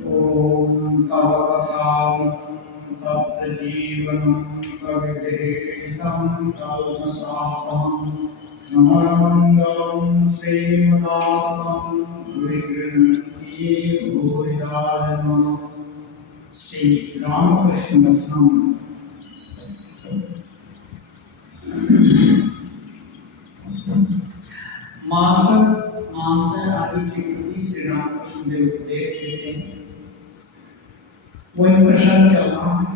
ॐ तव कथां तप्तजीवनं कविभिरीडितं कल्मषापहं स्मरणमङ्गलं श्रीमदाततं विगृह्णन्ति भूरिदाय नमः। श्री रामकृष्ण वचनम। मास्टर आदि के प्रति श्री रामकृष्ण देव उपदेश देते हैं। वही प्रश्न चल रहा है।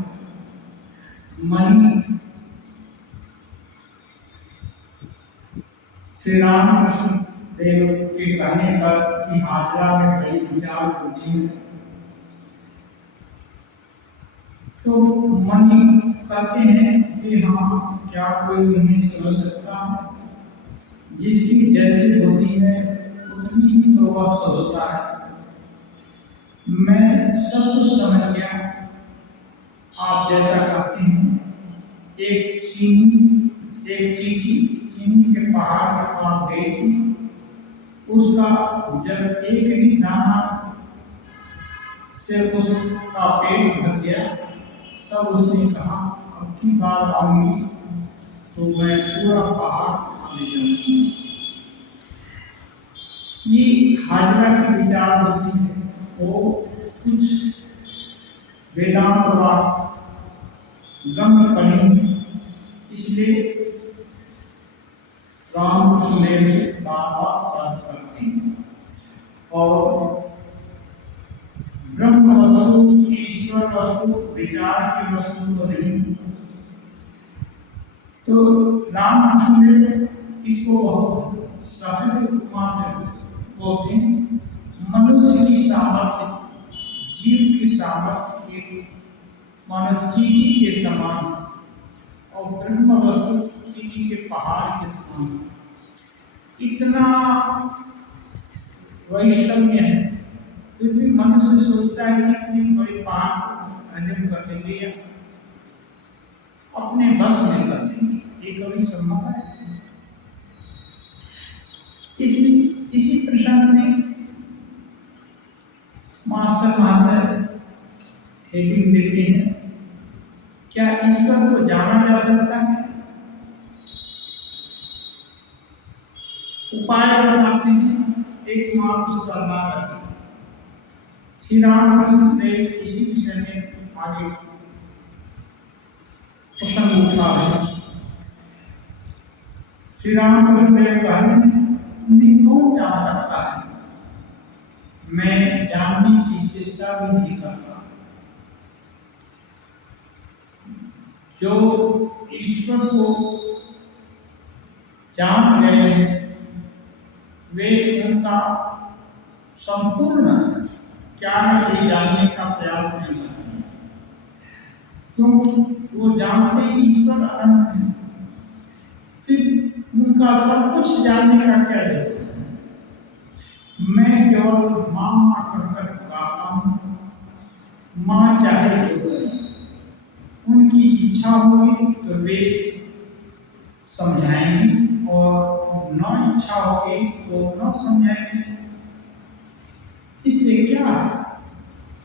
मन श्री रामकृष्ण देव के कहने पर कि हाजरा में बड़ी विचार होती है, तो मन कहते हैं कि हाँ, क्या कोई नहीं समझ सकता है? जिसकी जैसी होती है उतनी ही तो वह सोचता है। मैं सब कुछ समझ गया, आप जैसा कहते हैं। एक चींटी चीनी के पहाड़ के पास गई थी। उसका जब एक ही दाना से उसका पेट भर गया, तब उसने कहा, अब की बार आऊंगी तो मैं पूरा पहाड़ खा ले जाऊंगी। ये हाजरा की विचार होती है। वो कुछ वेदांत ग्रंथ पढ़ी, इसलिए रामकृष्ण देव से बार-बार तर्क करते हैं। और ब्रह्म वस्तु, ईश्वर वस्तु, विचार की वस्तु तो नहीं। तो रामकृष्ण देव इसको बहुत सहज उपमा से बोलते हैं। मनुष्य की सामर्थ्य, जीव की सामर्थ्य एक मानो चींटी के समान, और ब्रह्म वस्तु चींटी के पहाड़ के समान। इतना वैषम्य है, फिर भी मनुष्य सोचता है कि इतनी बड़ी पहाड़ को हजम कर लेंगे या अपने बस में कर लेंगे। ये कभी संभव है? इसी प्रसंग में मास्टर महाशय हेडिंग देते हैं, क्या ईश्वर को जाना जा सकता है? उपाय बताते हैं, एकमात्र शरणागति। श्री रामकृष्ण देव इसी विषय में आगे प्रश्न उठा रहे। श्री रामकृष्ण देव कहते हैं, कौन जा सकता है? मैं जानने की चेष्टा भी नहीं करता। जो ईश्वर को जान गए हैं, वे उनका संपूर्ण क्या है ये जानने का प्रयास नहीं करते, क्योंकि वो जानते ईश्वर अनंत है। फिर उनका सब कुछ जानने का क्या जरूरत है? मैं केवल माँ माँ कहकर पुकारता हूँ। माँ चाहे जो करे, उनकी इच्छा होगी तो वे समझाएंगे, और न इच्छा होगी तो न समझाएंगे। इससे क्या है?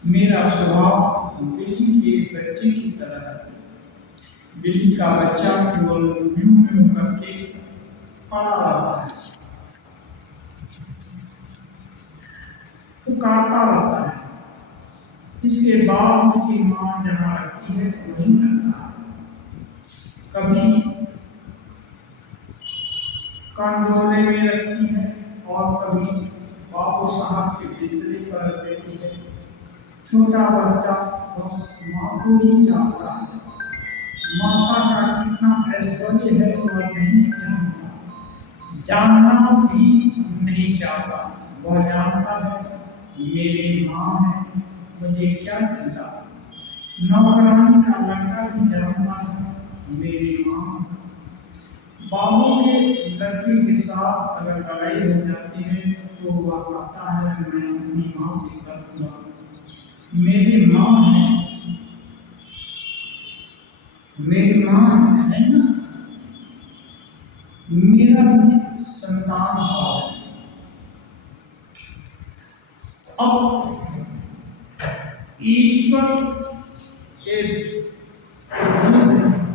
मेरा स्वभाव बिल्ली के बच्चे की तरह है। बिल्ली का बच्चा केवल म्यू म्यू करके पड़ा रहता है, पुकारता रहता है। इसके बाद उसकी माँ जहाँ रखती है वहीं रखता है। कभी कंडोले में रखती है और कभी बाबू साहब के बिस्तरे पर रख देती है। छोटा बच्चा बस माँ को ही चाहता है। माता का कितना ऐश्वर्य है वह नहीं जानता, जानना भी नहीं चाहता। वह जानता है मेरी माँ है, मुझे क्या चिंता। नौकरानी का लड़का भी जानता है मेरी माँ। बाबू के लड़के के साथ अगर लड़ाई हो जाती है तो वह कहता है मैं अपनी माँ से करूँगा। मेरी माँ है, मेरी माँ है ना। मेरा भी संतान भाव है। अब ईश्वर एक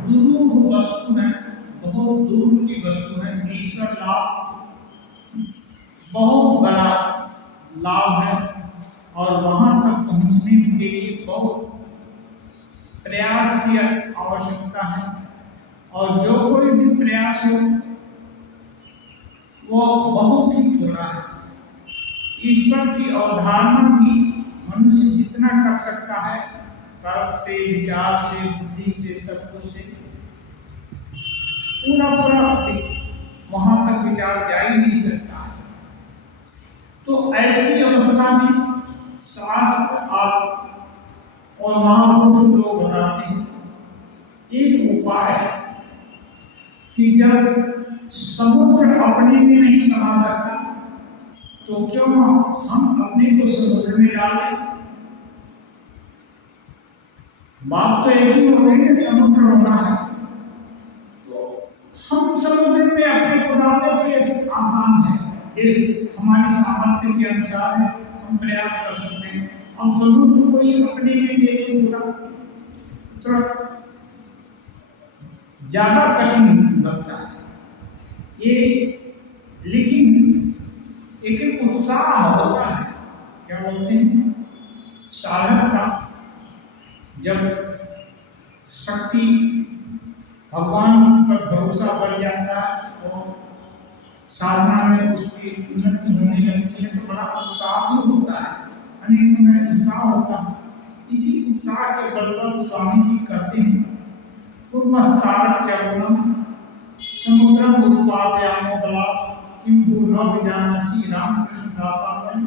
दूर वस्तु है, बहुत दूर की वस्तु है। ईश्वर लाभ बहुत बड़ा लाभ है और वहां तक पहुंचने के लिए बहुत प्रयास की आवश्यकता है। और जो कोई भी प्रयास हो वो बहुत ही थोड़ा है। ईश्वर की अवधारणा भी मनुष्य जितना कर सकता है, तर्क से, विचार से, बुद्धि से, सब कुछ से पूरा वहां तक विचार जा ही नहीं सकता है। तो ऐसी अवस्था में शास्त्र और महापुरुष लोग बताते हैं एक उपाय है कि जब समुद्र अपने में नहीं समा सकता तो क्यों हम अपने को समुद्र में डालें। बात तो एक ही हो गई है, समुद्र होना है तो हम समुद्र में अपने को डालें तो ये आसान है, ये हमारी सामर्थ्य के अनुसार है, हम प्रयास कर सकते हैं। अब समुद्र को ही अपने में ले पूरा थोड़ा ज्यादा कठिन लगता है ये, लेकिन एक उत्साह होता है, क्या बोलते हैं, साधक का। जब शक्ति भगवान पर भरोसा बढ़ जाता है और साधना में उसकी उन्नति होने लगती है तो बड़ा उत्साह भी होता है, अनेक समय उत्साह होता है। इसी उत्साह के बल पर स्वामी जी कहते हैं पूर्वस्तारक चरणम समुद्रम उत्पादयामो बला किंतु न विजानसि रामकृष्ण दासा में।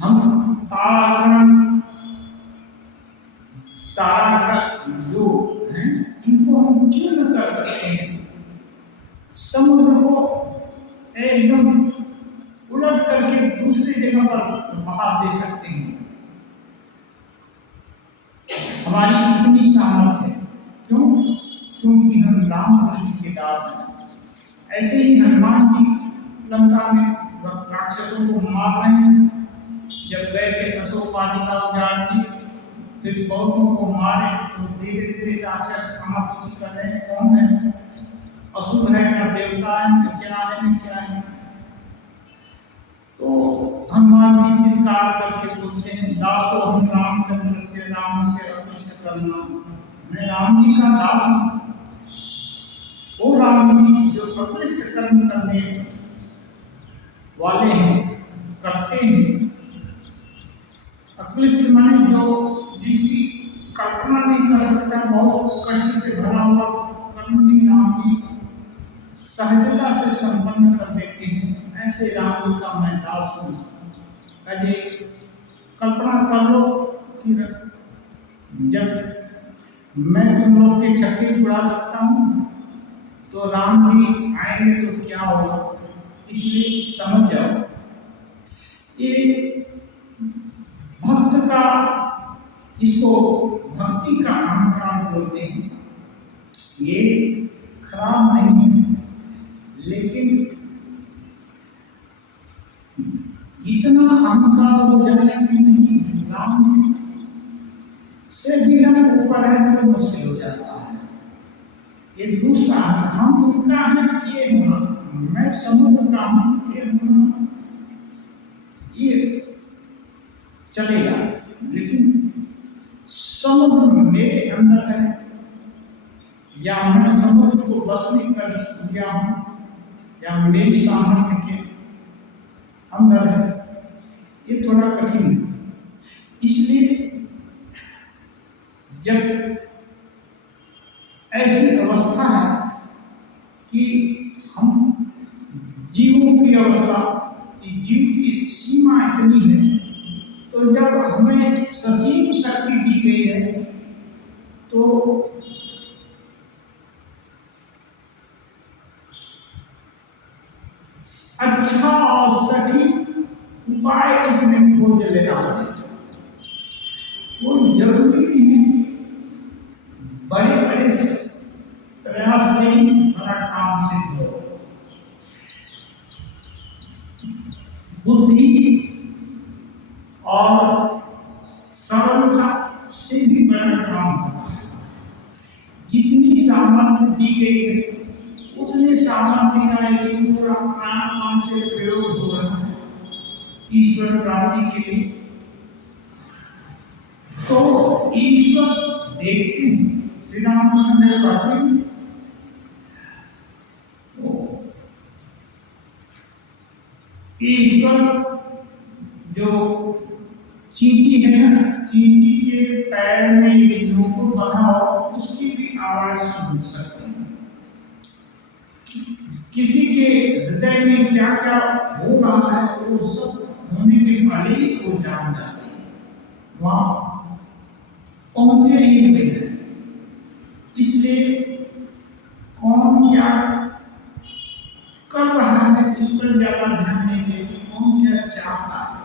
हम ताराग्रह जो हैं इनको हम चूर्ण कर सकते हैं, समुद्र को एकदम उलट करके दूसरी जगह पर बहा दे सकते हैं। हमारी इतनी सामर्थ्य है, क्यों? क्योंकि हम रामकृष्ण के दास हैं। ऐसे ही हनुमान जी लंका में राक्षसों को मार रहे हैं, जब गए थे अशोक वाटिका उजाड़ दी, फिर पौधों को मारे तो धीरे धीरे राक्षस खानापुशी कर रहे हैं, कौन है, असुर है या देवता है न क्या है न क्या है। तो हनुमान जी चित्कार करके बोलते हैं दासो हम रामचंद्र से राम से अकृष्ट करना, मैं राम जी का दास हूँ। वो राम जी जो अकृष्ट कर्म करने वाले हैं, करते हैं। अक्लिष्ट माने जो जिसकी कल्पना नहीं कर सकता, बहुत कष्ट से भरा हुआ कर्म भी राम जी सहजता से संपन्न कर देते हैं। ऐसे राम जी का मैं दास हूँ। अरे कल्पना कर लो कि जब मैं तुम लोग के छक्के छुड़ा सकता हूँ तो राम जी आएंगे तो क्या होगा, इसलिए समझ जाओ। ये भक्त का, इसको भक्ति का अहंकार बोलते हैं। ये खराब नहीं है, लेकिन इतना अहंकार हो जाने की नहीं, राम से भी हम ऊपर है तो मुश्किल हो जाता है। ये दूसरा हम उनका है, ये होना, मैं समुद्र का हूँ, ये होना, ये चलेगा। लेकिन समुद्र मेरे अंदर है या मैं समुद्र को बस में कर गया हूँ या मेरी सामर्थ्य के अंदर है, ये थोड़ा कठिन है। इसलिए जब ऐसी अवस्था है कि हम जीवों की अवस्था, कि जीव की सीमा इतनी है, तो जब हमें ससीम शक्ति दी गई है तो अच्छा और सटीक उपाय इसमें खोज लेना पड़ेगा। वो जरूरी नहीं है बड़े बड़े प्रयास से बड़ा काम सिद्ध हो। बुद्धि और कठोरता से भी बड़ा काम होता है। जितनी सामर्थ्य दी गई है उतने सामर्थ्य का यदि पूरा प्राणपण से प्रयोग हो रहा है ईश्वर प्राप्ति के लिए, तो ईश्वर देखते हैं। श्री रामकृष्ण देव कहते हैं ईश्वर जो चींटी है ना, चींटी के पैर में यदि नूपुर बंधा हो उसकी भी आवाज सुन सकते हैं। किसी के हृदय में क्या क्या हो रहा है वो सब होने के पहले ही वो जान जाते हैं, वहां पहुंचे ही हुए हैं। इसलिए कौन क्या कर रहा है इस पर ज्यादा ध्यान नहीं देते, कौन क्या चाहता है,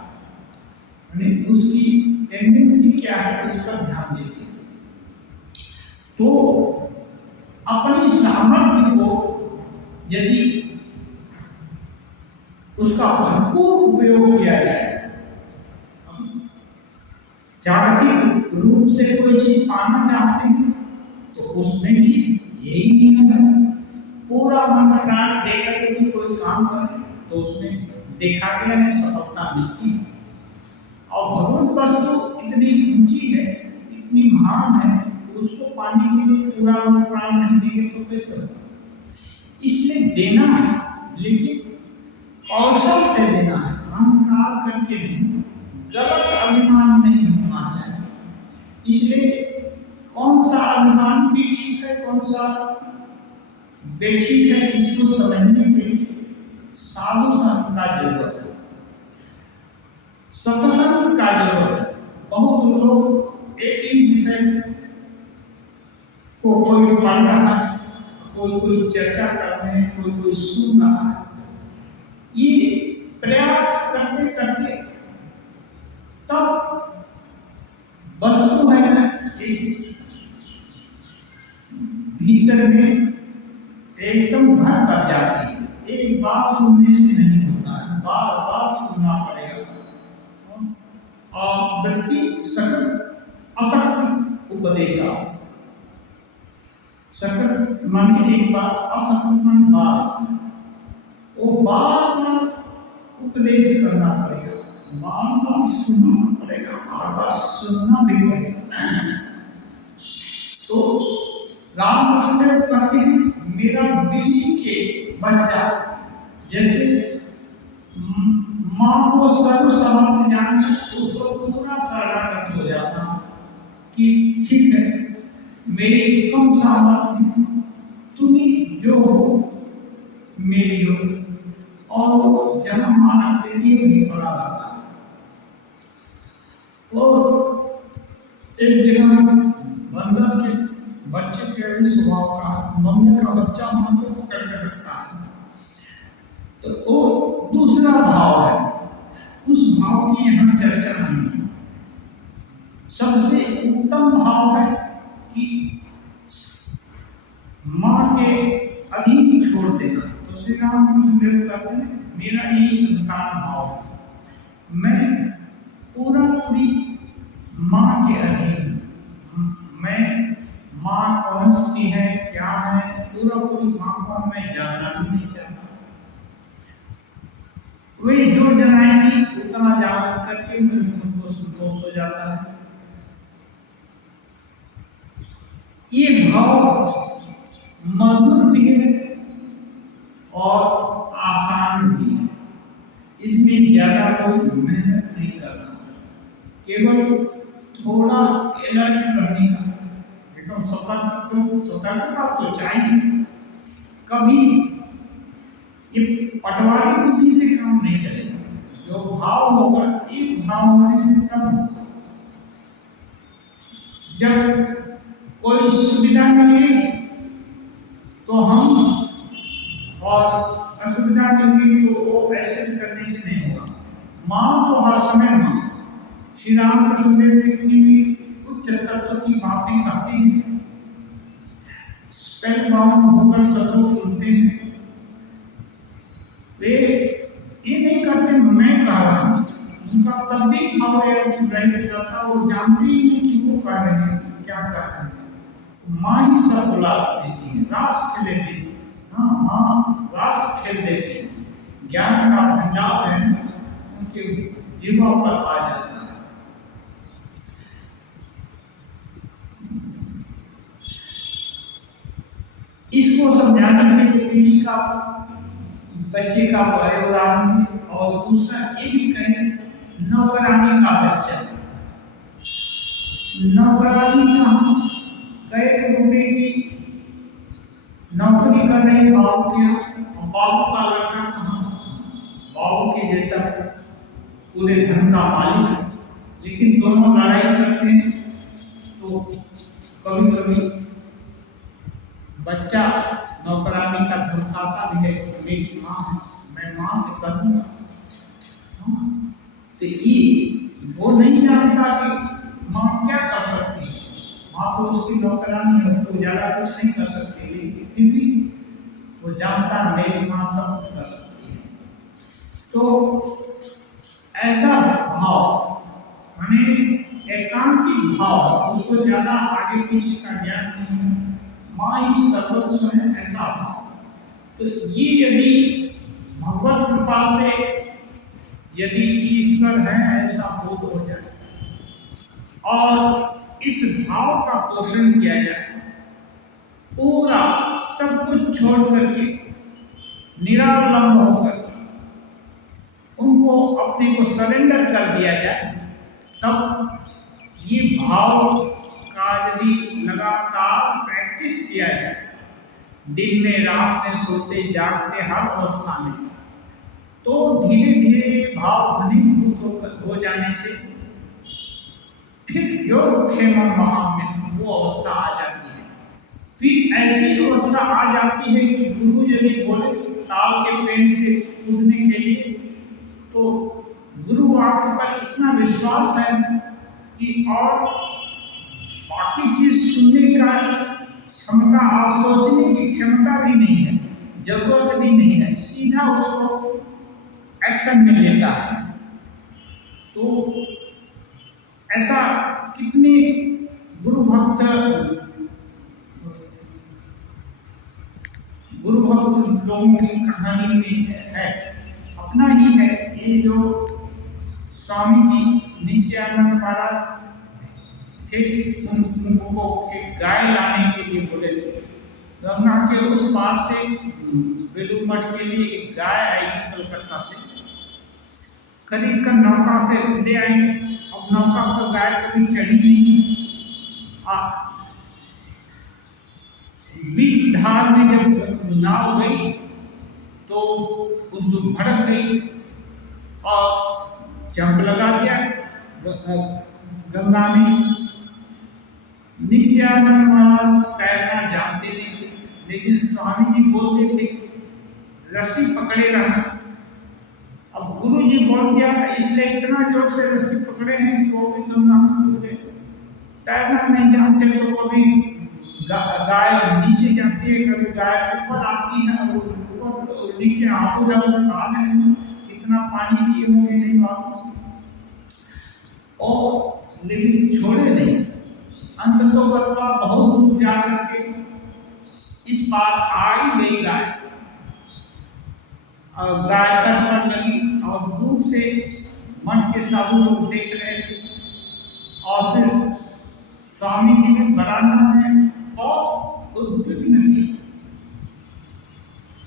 उसकी टेंडेंसी क्या है इस पर ध्यान देते हैं। तो अपनी सामर्थ्य को यदि उसका भरपूर उपयोग किया जाए, जागतिक रूप से कोई चीज पाना चाहते हैं तो उसमें भी यही नियम है। पूरा मन प्राण देकर यदि कोई काम करे तो उसमें देखा गया है सफलता मिलती है। और भगवत वस्तु इतनी ऊंची है, इतनी महान है, उसको पाने के लिए पूरा मन प्राण नहीं देंगे तो कैसे होगा। इसलिए देना है, लेकिन कौशल से देना है, अहंकार करके नहीं, गलत अभिमान नहीं होना चाहिए। इसलिए कौन सा अभिमान भी ठीक है, कौन सा बेठीक है, इसको समझने के लिए साधु संत का जरूरत है, सत्संग का जरूरत है। बहुत लोग एक ही विषय को कोई पढ़ रहा है, कोई चर्चा कर रहे हैं, कोई सुन रहा है, ये प्रयास करते करते तब वस्तु है ना एक भीतर में एकदम भर कर जाती है। एक बार सुनने से नहीं होता है, बार बार सुनना पड़ेगा। और वृत्ति सकल असक्त उपदेशा, सकल माने एक बार, असक्त मन बार, वो बार बार उपदेश करना पड़ेगा, बार बार सुनना पड़ेगा, बार बार सुनना भी पड़ेगा। तो रामकृष्ण देव कहते हैं मेरा बिल्ली के बच्चा जैसे माँ को सर्व समर्थ जानकर उसको पूरा शरणागत हो जाता कि ठीक है मेरी कम सामर्थ्य, तुम्हें जो हो मेरी हो, और जन्म मानव देती है नहीं पड़ा रहता। और एक जगह बंदर के बच्चे के स्वभाव का, बंदर का बच्चा मां को पकड़ कर रखता है, तो वो दूसरा भाव है, उस भाव की यहाँ चर्चा नहीं है। सबसे उत्तम भाव है कि मां के अधीन छोड़ देना। तो श्री रामकृष्ण देव कहते हैं मेरा यही संतान भाव है, मैं पूरा पूरी मां के अधीन, मैं मां कौन सी है क्या है, पूरा पूरी मां को मैं जानना भी नहीं चाहता। वे जो जनाएंगी उतना जान करके मुझको संतोष हो जाता है। ये भाव मधुर भी है और आसान भी है, इसमें ज्यादा लोग मेहनत नहीं करना, केवल थोड़ा अलर्ट रहने का, एकदम सतर्कता तो चाहिए। कभी ये पटवारी बुद्धि से काम नहीं चलेगा, जो भाव होगा एक भाव होने से तब होगा। जब कोई सुविधा मिलेगी तो हम, और असुविधा मिलेगी तो वो ऐसे करने से नहीं होगा। मां तो हर समय मां, श्री रामकृष्ण देव जितनी भी उच्च तत्व की बातें करते हैं, स्पेल बाउंड होकर सदैव सुनते हैं, वे ये नहीं करते मैं कह रहा हूं, उनका तब भी भाव रह जाता, वो जानते ही कर रहे हैं, क्या कर रहे हैं, माँ ही सब बुला देती है, रास खेले देती है। हाँ, माँ रास खेल देती है, ज्ञान का भंडार है उनके जीवा पर आ जाता है। इसको समझाने के लिए पीढ़ी का बच्चे का उदाहरण है, और दूसरा ये भी कहें नौकरानी का बच्चा। नौकरानी कहाँ गए रुपए की नौकरी कर रही बाबू के यहाँ, बाबू का लड़का कहाँ बाबू के जैसा पूरे धन का मालिक है, लेकिन दोनों लड़ाई करते हैं। तो कभी कभी बच्चा नौकरानी का धमकाता भी है, मेरी माँ है, मैं माँ से करूँगा। तो ये वो नहीं जानता कि माँ क्या कर सकती है, माँ तो उसकी नौकरानी है, उसको ज़्यादा कुछ नहीं कर सकती, लेकिन फिर भी वो जानता मेरी माँ सब कुछ कर सकती है। तो ऐसा भाव माने एकांतिक भाव, उसको ज़्यादा आगे पीछे का ज्ञान नहीं है, माँ ही सर्वस्व है, ऐसा भाव। तो ये यदि भगवत कृपा से यदि ईश्वर है ऐसा बोध हो जाए और इस भाव का पोषण किया जाए, पूरा सब कुछ छोड़ करके निरालंब होकर उनको अपने को सरेंडर कर दिया जाए, तब ये भाव का यदि लगातार प्रैक्टिस किया जाए, दिन में रात में सोते जागते हर अवस्था में, तो धीरे धीरे भाव घनीभूत हो जाने से फिर योग क्षेम महान में वो अवस्था आ जाती है। फिर ऐसी अवस्था आ जाती है कि गुरु यदि बोले ताल के पेन से कूदने के लिए, तो गुरु वाक्य पर इतना विश्वास है कि और बाकी चीज सुनने का क्षमता और सोचने की क्षमता भी नहीं है, जरूरत भी नहीं है, सीधा उसको एक्शन में लेता है। तो ऐसा कितने गुरु भक्त लोगों की कहानी में है, अपना ही है। ये जो स्वामी जी नित्यानंद महाराज थे, उनको एक गाय लाने के लिए बोले थे, गंगा के उस पार से बेलूर मठ के लिए एक गाय आएगी कलकत्ता से, खरीद कर नौका से ले आएंगे। अब नौका पर गाय कभी चढ़ी नहीं, बीच धार में जब नाव गई तो उस भड़क गई और जंप लगा दिया गंगा में। नित्यानंद महाराज तैरना जानते नहीं थे, लेकिन स्वामी जी बोलते थे रस्सी पकड़े रहना। अब गुरु जी बोल दिया इसलिए इतना जोर से रस्सी पकड़े हैं कि वो भी गंगा में कूदे। तैरना नहीं जानते तो कभी गाय नीचे जाती है, कभी गाय ऊपर आती है, ऊपर नीचे आंखों जब साल है, कितना पानी पिए होंगे नहीं मालूम, और लेकिन छोड़े नहीं। अंत तो बतवा बहुत दूर जा करके इस पार आ ही गई गाय, और गाय तट पर लगी और दूर से मठ के साधु लोग देख रहे थे, और फिर स्वामी जी ने बराना में और उद्विग्न थी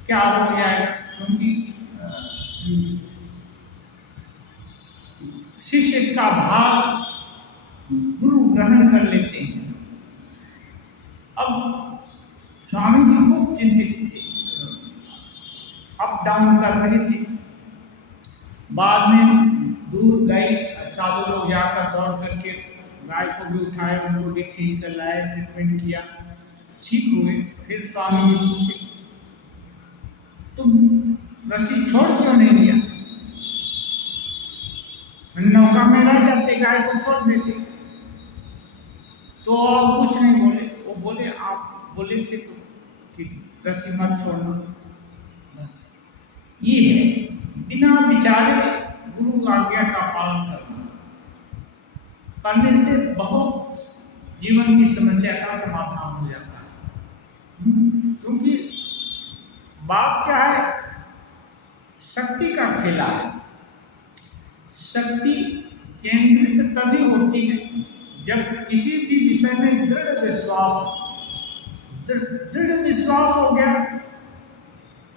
क्या हो जाएगा, क्योंकि शिष्य का भाव गुरु ग्रहण कर लेते हैं। अब स्वामी जी खूब चिंतित थे, अप डाउन कर रहे थे। बाद में दूर गए साधु लोग जाकर दौड़ करके गाय को भी उठाए, उनको भी खींच कर लाए, ट्रीटमेंट किया, ठीक हुए। फिर स्वामी जी पूछे तुम रस्सी छोड़ क्यों नहीं दिया, नौका में रह जाते, गाय को छोड़ देते। तो और कुछ नहीं बोले, वो बोले आप बोले थे तो कि रस्सी मत छोड़ना, बस ये है बिना विचारे गुरु आज्ञा का पालन करना। करने से बहुत जीवन की समस्या का समाधान हो जाता है। क्योंकि बाप क्या है, शक्ति का खेला है। शक्ति केंद्रित तभी होती है जब किसी भी विषय में दृढ़ विश्वास हो गया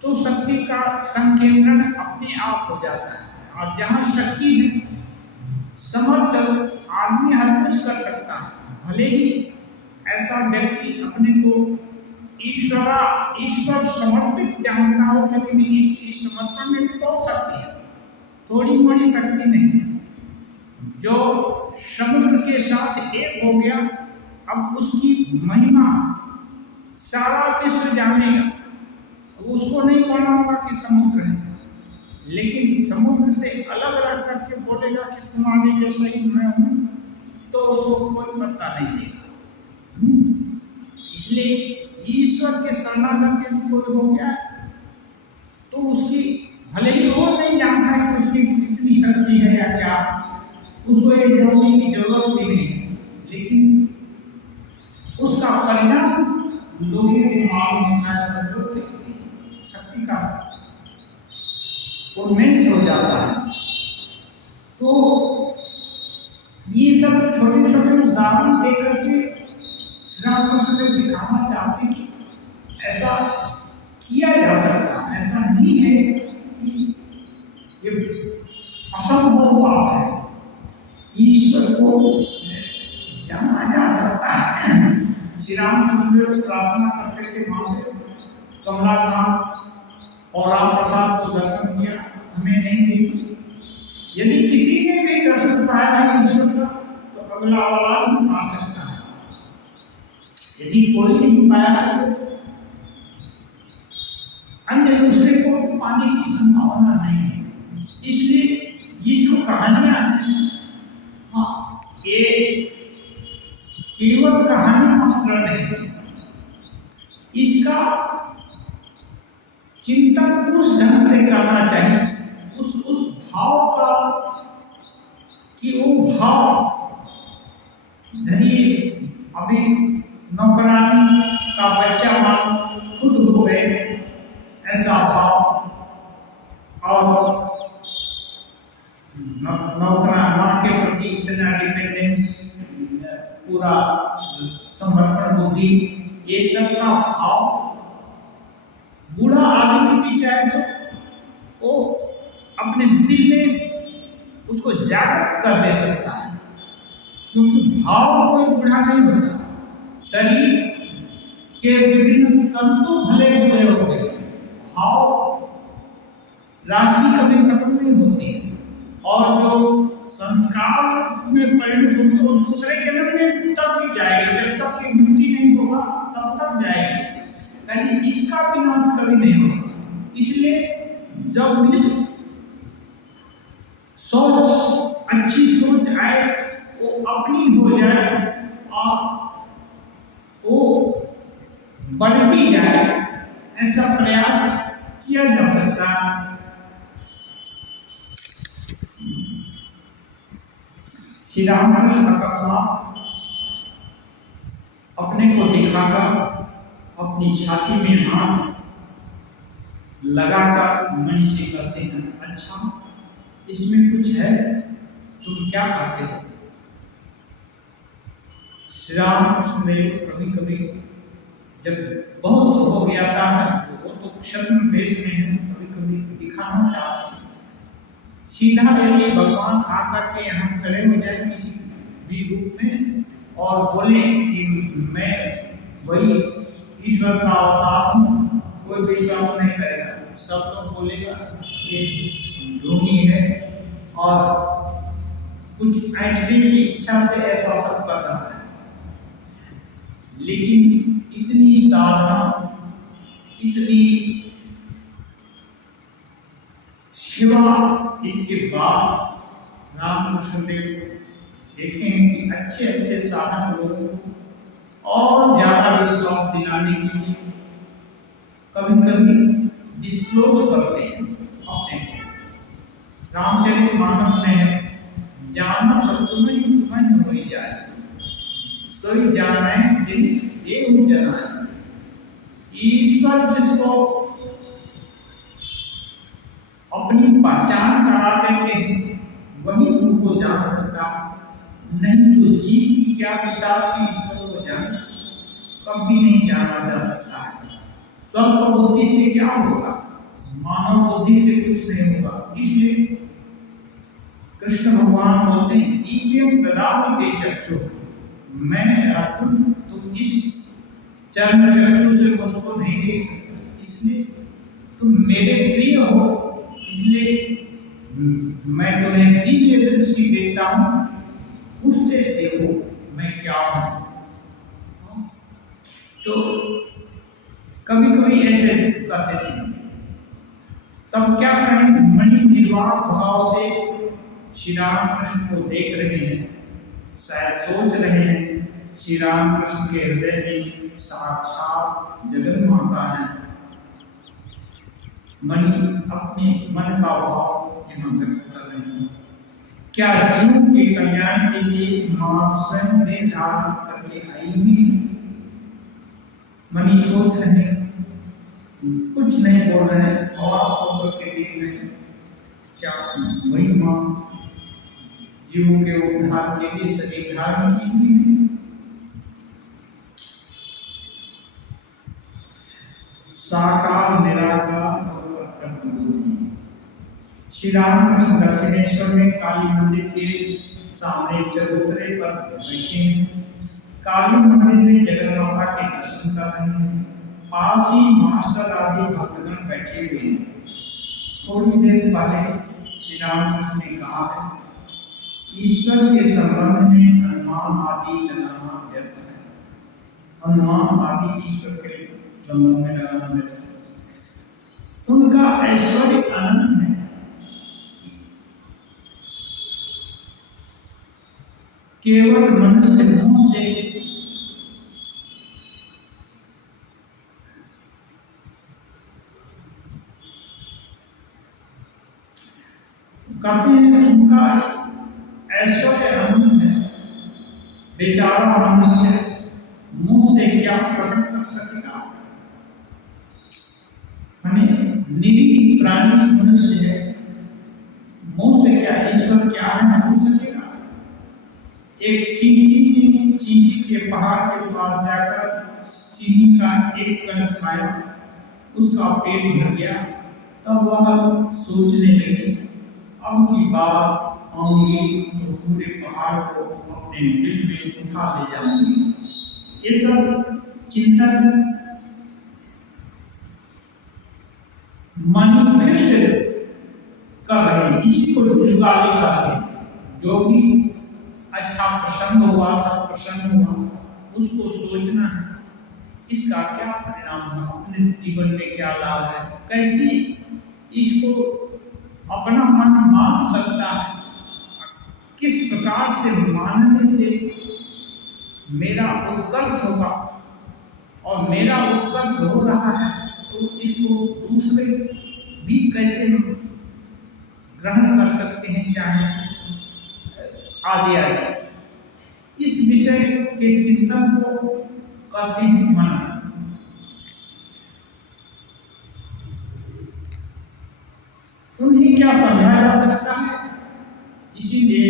तो शक्ति का संकेंद्रण अपने आप हो जाता है। और जहाँ शक्ति है, समर्थ आदमी हर कुछ कर सकता है। भले ही ऐसा व्यक्ति अपने को ईश्वर समर्पित जानता हो, लेकिन इस समर्पण में भी बहुत शक्ति है, थोड़ी मोड़ी शक्ति नहीं है। जो समुद्र के साथ एक हो गया, अब उसकी महिमा सारा विश्व जानेगा। उसको नहीं मालूम होगा कि समुद्र है, लेकिन समुद्र से अलग रह करके बोलेगा कि तुम्हारे जैसा ही मैं हूँ, तो उसको कोई पता नहीं देगा। इसलिए ईश्वर के शरणागत यदि कोई हो गया तो उसकी, भले ही वो नहीं जानता कि उसकी इतनी शक्ति है या क्या, उसको ये जानने की जरूरत भी नहीं है, लेकिन उसका परिणाम लोगों को मालूम होना है। शक्ति का उन्मेष हो जाता है। तो ये सब छोटे छोटे उदाहरण देकर के श्री रामकृष्ण देव सिखाना चाहते कि ऐसा किया जा सकता है। ऐसा नहीं है कि ये असंभव बात है, ईश्वर को जाना जा सकता है। श्री रामकृष्ण देव प्रार्थना करते थे माँ से, कमलाकांत और राम प्रसाद को दर्शन दिया, हमें नहीं दी। यदि किसी ने भी दर्शन पाया है ईश्वर का, तो अगला वाला भी पा सकता है। यदि कोई नहीं पाया है तो अन्य दूसरे को पाने की संभावना नहीं है। इसलिए ये जो कहानियां हैं, हाँ, ये केवल कहानी मात्र नहीं है, इसका चिंतन उस ढंग से करना चाहिए, उस भाव का, कि वो भाव धनिए अभी नौकरानी का बच्चा मान खुद हो गए, ऐसा भाव, और नौकरा माँ के प्रति इतना डिपेंडेंस, पूरा समर्पण बुद्धि, ये सब का भाव बूढ़ा आदमी भी चाहे तो वो अपने दिल में उसको जागृत कर दे सकता है। क्योंकि भाव कोई बूढ़ा नहीं होता, शरीर के विभिन्न तंतु भले हुए होते, भाव राशि कभी खत्म नहीं होती है, और जो संस्कार में परिणत होगी वो दूसरे जन्म में तब भी जाएगी, जब तक कि मृत्यु नहीं होगा तब तक जाएगी, यानी इसका विनाश कभी नहीं होगा। इसलिए जब भी सोच, अच्छी सोच आए, वो अपनी हो जाए और वो बढ़ती जाए, ऐसा प्रयास किया जा सकता है। श्री रामकृष्ण अकस्मात अपने को दिखाकर अपनी छाती में हाथ लगाकर मन से कहते हैं, अच्छा इसमें कुछ है, तुम क्या करते हो? श्री रामकृष्ण देव कभी कभी जब बहुत हो गया था, वो तो क्षण वेश में है, कभी कभी दिखाना चाहते हैं। सीधा यदि भगवान आकर के यहाँ खड़े हो जाए किसी भी रूप में और बोले कि मैं वही ईश्वर का अवतार हूँ, कोई विश्वास नहीं करेगा, सब लोग बोलेगा ये ढोंगी है और कुछ ऐंठने की इच्छा से ऐसा सब कर रहा है। लेकिन इतनी साधना, इतनी सेवा, इसके बाद रामकृष्ण देव देखें कि अच्छे अच्छे साधक लोगों को और ज्यादा विश्वास दिलाने के लिए कभी कभी डिस्क्लोज करते हैं अपने रामचरितमानस में, जानो तो तुम्हें हो ही जाए, सोई देव जनाए। ईश्वर जिसको अपनी पहचान करा देते हैं वही उनको जान सकता, नहीं तो जीव की क्या विशाल की ईश्वर को जान कभी नहीं जाना जा सकता है। स्वल्प बुद्धि से क्या होगा, मानव बुद्धि से कुछ नहीं होगा। इसलिए कृष्ण भगवान बोलते हैं दिव्यम ददामि ते चक्षु, मैं रखूं तुम इस चरण चक्षु से मुझको नहीं देख सकते, इसलिए तुम मेरे प्रिय हो, इसलिए मैं तुम्हें दिव्य दृष्टि देता हूं, उससे देखो मैं क्या हूं। तो कभी कभी ऐसे कहते हैं, तब क्या करें, मणि निर्वाण भाव से श्री राम कृष्ण को देख रहे हैं, शायद सोच रहे हैं श्री राम कृष्ण के हृदय में साक्षात जगन माता है। मणि अपने मन का भाव यहाँ व्यक्त कर रहे हैं। क्या जीव के कल्याण के लिए मां स्वयं देह धारण करके आई हुई? मणि सोच रहे हैं, कुछ नहीं बोल रहे हैं और होकर के देख रहे हैं, क्या वही मां जीवों के उद्धार के लिए शरीर धारण की हुई है? साकार निराकार श्री राम कृष्ण दक्षिणेश्वर में काली मंदिर के सामने चबूतरे पर बैठे हैं। काली मंदिर में जगन माता के दर्शन कर रहे हैं। पास ही मास्टर आदि भक्तगण बैठे हुए हैं। थोड़ी देर पहले श्री राम कृष्ण ने कहा है, ईश्वर के संबंध में अनुमान आदि लगाना व्यर्थ है। अनुमान आदि ईश्वर के संबंध में लगाना व्यर्थ है। उनका ऐश्वर्य अनंत है। केवल मनुष्य मुंह से कहते हैं उनका ऐश्वर्य अनंत है। बेचारा मनुष्य मुंह से क्या प्रकट कर सकेगा? निरीह प्राणी मनुष्य है, मुंह से क्या ईश्वर क्या है बोल सकेगा? एक चींटी के पहाड़ के पास जाकर चीनी का एक कण खाया, उसका पेट भर गया, तब वह सोचने लगी अब की बार आऊंगी तो पूरे पहाड़ को अपने दिल में उठा ले जाऊंगी। ये सब चिंतन मन फिर से कर रहे हैं। इसी को दिलवाले कहते हैं। जो भी अच्छा प्रसंग हुआ, सब प्रसंग हुआ, उसको सोचना है इसका क्या परिणाम है, अपने जीवन में क्या लाभ है, कैसे इसको अपना मन मान सकता है, किस प्रकार से मानने से मेरा उत्कर्ष होगा, और मेरा उत्कर्ष हो रहा है तो इसको दूसरे भी कैसे ग्रहण कर सकते हैं, चाहे आदि आदि। इस विषय के चिंतन को कहते हैं मनन। उन्हें क्या समझाया जा सकता है? इसीलिए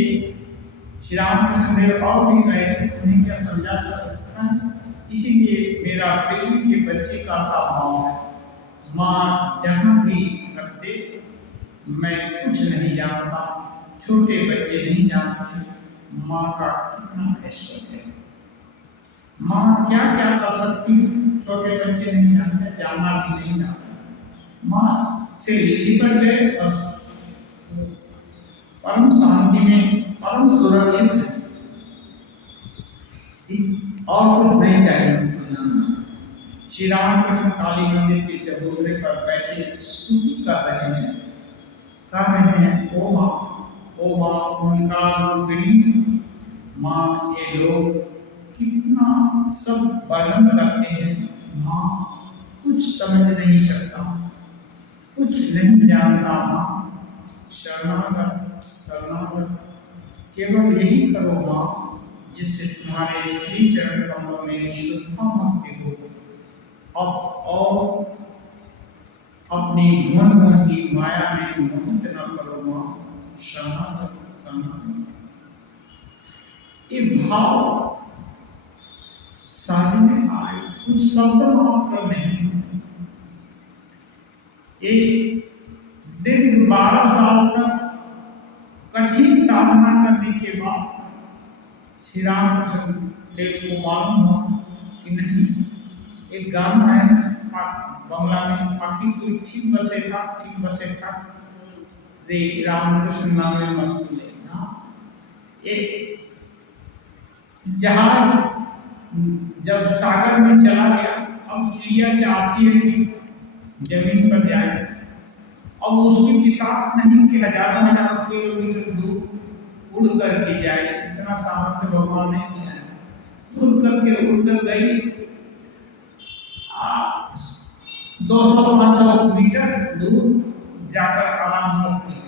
श्री रामकृष्ण देव और भी कहे थे, उन्हें क्या समझा जा सकता है? इसीलिए मेरा प्रेम के बच्चे का स्वभाव है, माँ जहाँ भी रख दे मैं कुछ नहीं जानता, छोटे बच्चे नहीं जानते माँ का कितना ऐश्वर्य है, माँ क्या क्या कर सकती है, छोटे बच्चे नहीं जानते, जानना भी नहीं चाहते। माँ से लिपट गए बस, परम शांति में परम सुरक्षित है, और कुछ नहीं चाहिए उनको जानना। श्री रामकृष्ण काली मंदिर के चबूतरे पर बैठे स्तुति कर रहे हैं, कह रहे हैं ओ माँ उनका रूपिणी माँ, ये लोग कितना सब वर्णन करते हैं, माँ कुछ समझ नहीं सकता, कुछ नहीं जानता माँ, शरणागत केवल यही करो माँ जिससे तुम्हारे श्री चरण कमलों में शुद्धता भक्ति हो। अब और अपनी भुवन की माया में मोहित न करो मां, शरणागत शरणागत। ये भाव साधन में आए, कुछ शब्द मात्र नहीं। ये दीर्घ 12 साल तक कठिन साधना करने के बाद श्री रामकृष्ण देव को मालूम हो कि नहीं, एक गाना है बंगला में, बाकी कोई ठीक बसे था रे रामकृष्ण नाम में मशगूल है। एक जहाज जब सागर में चला गया, अब चिड़िया चाहती है कि जमीन पर जाए। अब उसकी विशाख नहीं कि हजारों किलोमीटर दूर उड़ करके जाए, इतना सामर्थ्य भगवान ने दिया है। उड़ कर गई 200-500 मीटर दूर जाकर आराम करती है।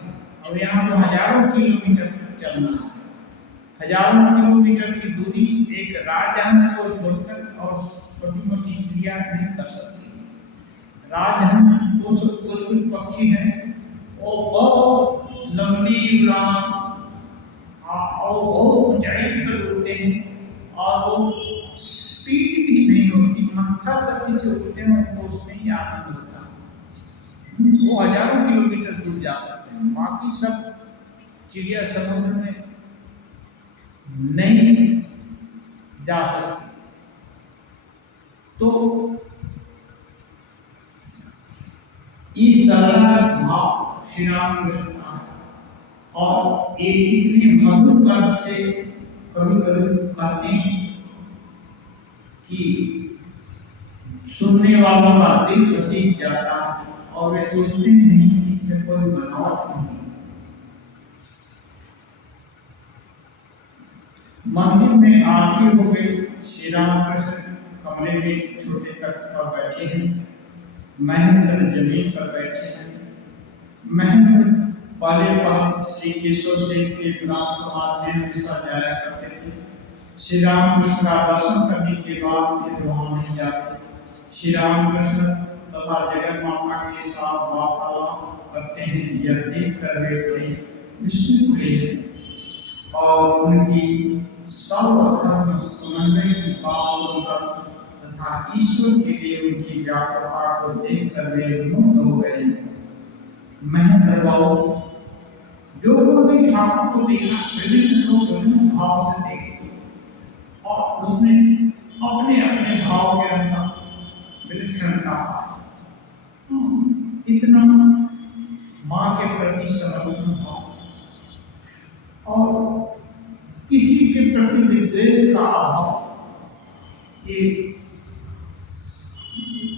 और यहाँ तो हजारों किलोमीटर तक चलना है। हजारों किलोमीटर की दूरी एक राजहंस को छोड़कर और छोटी मोटी चिड़िया नहीं कर सकती। राजहंस कुछ पक्षी हैं, वो बहुत लंबी उड़ान और बहुत ऊंचाई पर उड़ते हैं, और वो स्पीड भी नहीं होती, मंथर गति से उड़ते हैं, उनको उसमें ही आनंद होता है। वो हजारों किलोमीटर दूर जा सकते हैं, बाकी सब चिड़िया समुद्र में नहीं जा सकती। तो इस शरणागत भाव श्री रामकृष्ण का है, और ये इतने मधुर कंठ से कभी कभी कहते हैं कि सुनने वालों का दिल पसीज जाता है, और वे सोचते नहीं इसमें कोई बनावट नहीं। मंदिर में आरती हो गई, श्री रामकृष्ण कमरे में छोटे तख्त पर बैठे हैं, महेंद्र जमीन पर बैठे हैं। महेंद्र पहले श्री केशव सेठ के विराट समाज में हमेशा जाया करते थे। श्री रामकृष्ण का दर्शन करने के बाद फिर वहां नहीं जाते। श्री रामकृष्ण तथा जगन माता के साथ वार्तालाप करते हैं, यह देख कर वे बड़े विस्मित हुए और उनकी सर्वधर्म समन्वय की बात सुनकर तथा ईश्वर के लिए उनकी व्यापकता को देखकर वे मुग्ध हो गए। महेंद्र बाबू जो भी ठाकुर को देखा, विभिन्न लोग विभिन्न भाव से देखे और उसमें अपने अपने भाव के अनुसार विलक्षणता पाई। इतना माँ के प्रति समर्पण भाव और किसी के प्रति विद्वेष का अभाव, ये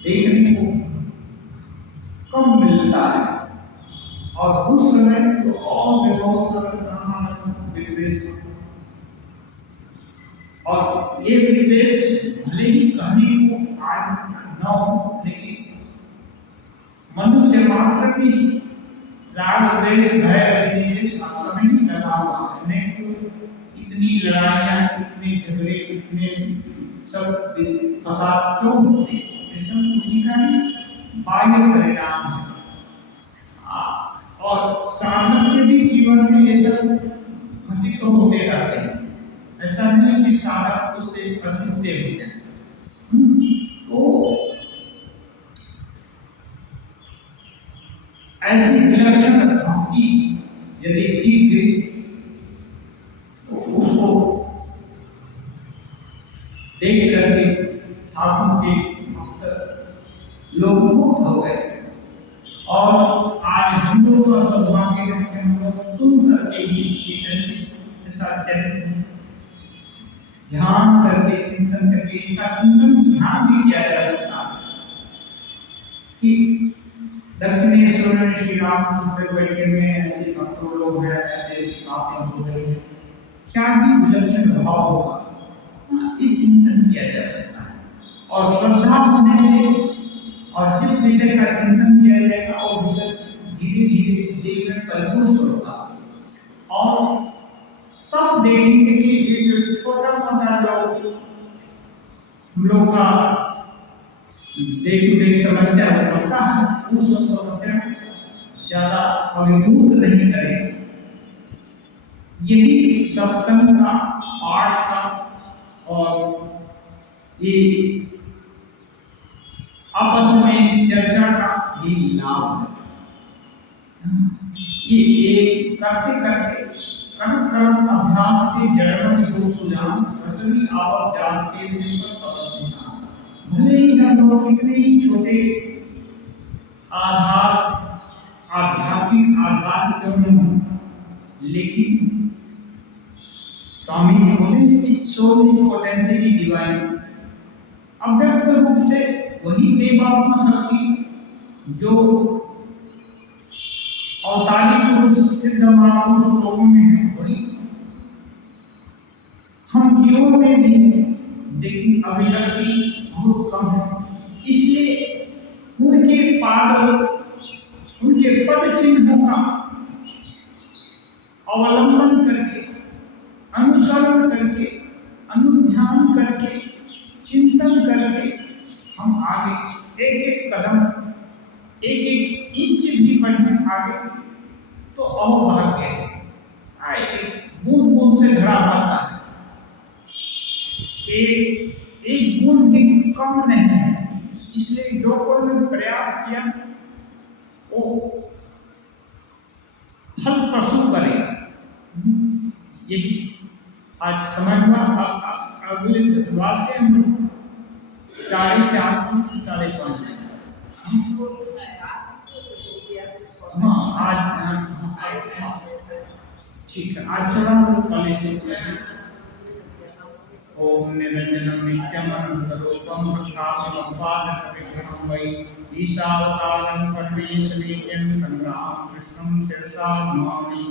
देखने को कम मिलता है। और उस समय तो और भी बहुत सारे विद्वेष, और ये विद्वेष भले ही कहने को आज न हो, लेकिन मनुष्य मात्र की राग द्वेष भय विद्वेष समय ही लगा हुआ है। नहीं तो इतनी लड़ाइयाँ, इतने झगड़े, इतने सब फसाद क्यों होते हैं? ये सब उसी का ही बाह्य परिणाम है। और साधक के भी जीवन में ये सब घटित होते रहते हैं। ऐसा नहीं है कि साधक उससे अछूते हो जाए। तो ऐसी विलक्षण भक्ति यदि दी गई तो उसको देख करके ठाकुर के भक्त लोग मुक्त हो गए। और आज हम लोग का सौभाग्य है कि हम लोग सुन करके भी ऐसा चरित्र ध्यान करके चिंतन करके, इसका चिंतन ध्यान भी किया जा सकता है कि दक्षिणेश्वर में श्री रामकृष्ण बैठे हुए ऐसे भक्तों लोग हैं, ऐसे बातें हो रही है, क्या ही विलक्षण भाव होगा। इस चिंतन किया जा सकता है, और श्रद्धा होने से और जिस विषय का चिंतन किया जाएगा वो विषय धीरे धीरे दिल में परिपुष्ट होगा। और तब देखेंगे कि ये जो छोटा लोग का डे टू डे समस्या होता है, उस समस्या ज्यादा अभिभूत नहीं करें। यही सत्संग का पाठ का और ये आपस में चर्चा का भी लाभ है। ये करते करते करत करत अभ्यास के जड़मति हो सुजान रसवी आवत जानते से पर निशान। भले ही हम लोग कितने ही छोटे आध्यात्मिक आधार क्यों न हो, लेकिन स्वामी जी बोले its soul is potentially divine. अव्यक्त रूप से वही देवात्मा शक्ति जो अवतारी पुरुष सिद्ध महापुरुष लोगों में है, वही हम जीवों में भी है, लेकिन अभिव्यक्ति बहुत कम है। इसलिए उनके पद चिन्हों का अवलंबन करके, अनुसरण करके, अनुध्यान करके, चिंतन करके हम आगे एक एक कदम, एक एक इंच भी बढ़े आगे तो अहोभाग्य है। बूंद बूंद से घड़ा भरता है, एक बूंद भी कम नहीं है। इसलिए जो कोई प्रयास किया वो फल प्रसूत करेगा। यही आज समय हुआ। अगले बुधवार से हम 4:30 से 5:30। हाँ आज ठीक है, आज थोड़ा कल से ओम निरंजनम नित्यमनंतरूपम भक्तात्मपादकविग्रहं वै ईशावतारं परमेशमीड्यं संग्राम कृष्णं शिरसा नमामि।